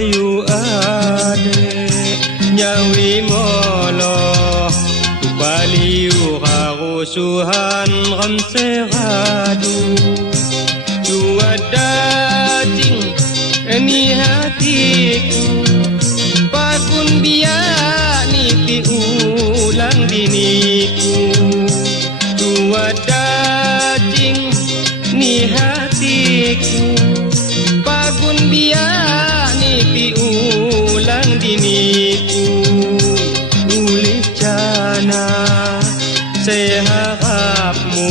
payu ade nyawi molo baliu harusuhan ramse radu dua daging ni hatiku pakun biak niti ulang diniku dua daging ni hatiku pakun biak niti ulang diniku ulih jana saya harapmu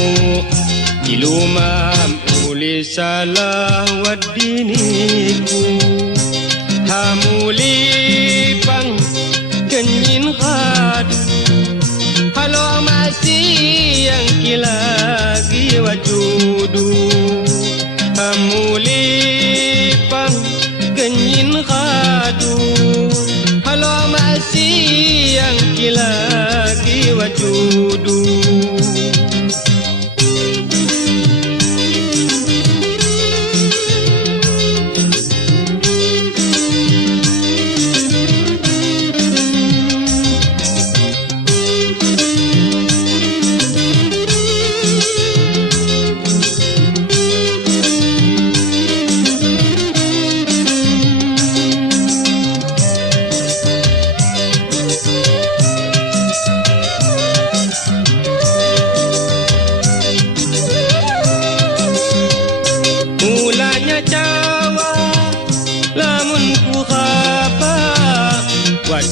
ilumam ulih salah wadiniku hamuli pang kenyin hadu halo masih yang kilagi wajudu hamuli pang kenyin hadu halo masih yang kilagi wajudu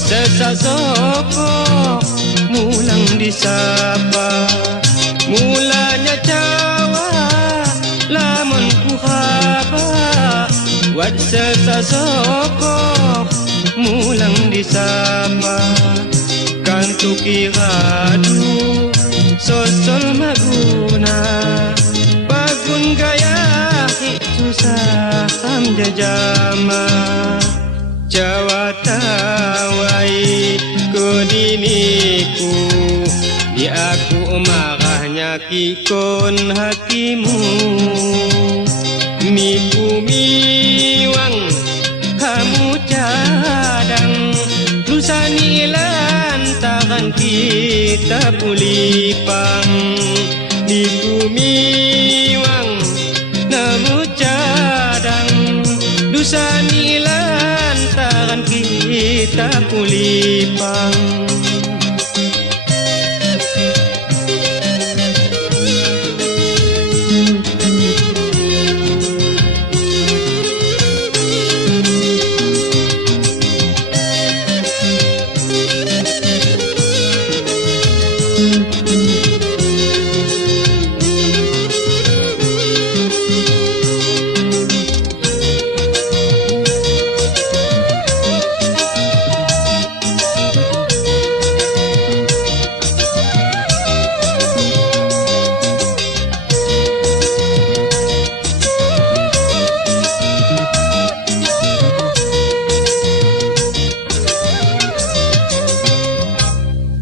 sesasoko mulang disapa mulanya cawa lamun ku haba wat sesasoko mulang disapa kantuki radu sosol maguna bagun gaya susah am jajama Jawa tawai kodiniku di aku marahnya kikon hatimu miku miwang kamu cadang lusani lantaran kita pulipang miku miwang kamu cadang lusani lantaran kita pulipang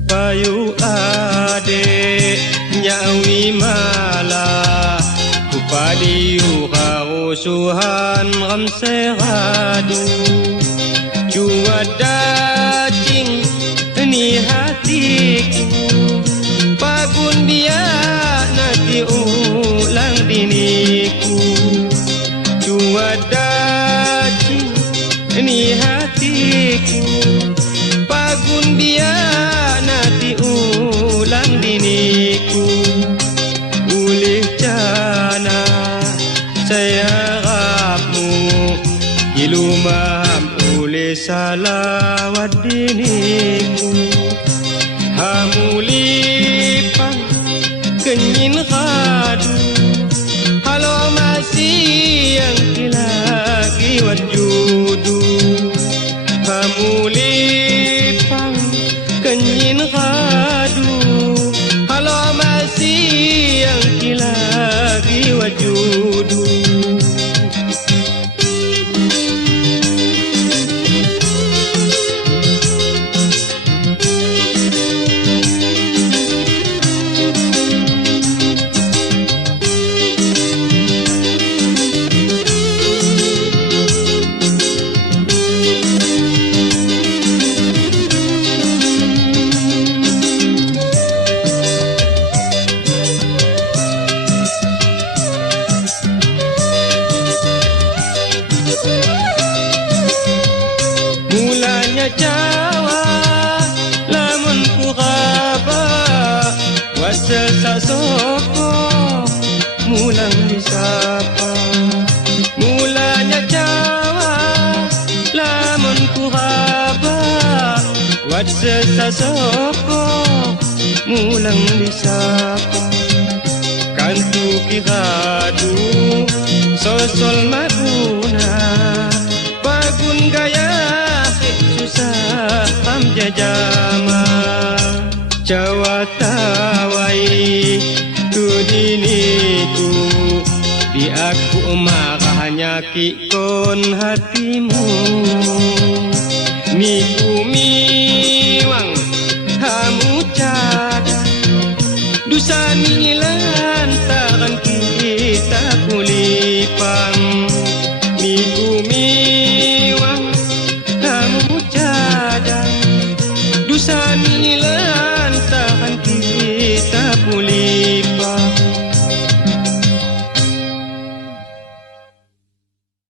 payu ade nyawi mala kupadiu harusuhan ramse radu jua dacing ni hatiku pagun biak nanti ulang diniku jua dacing ni hatiku pagun biak nanti ulang diniku ulih jana saya harapmu ilumam ulih salah wadiniku hamuli pang kenyin hadu halo masih yang kilagi wajudu hamuli pang kenyin hadu halo masih yang kilagi wajudu mulanya Jawa lamun ku kaba wasesa soko mulang disapa mulanya Jawa lamun ku kaba wasesa soko mulang disapa kantu kihadu sosol maguna bagun gaya susah jajama Jawa tawai tu diniku di aku makanya kikon hatimu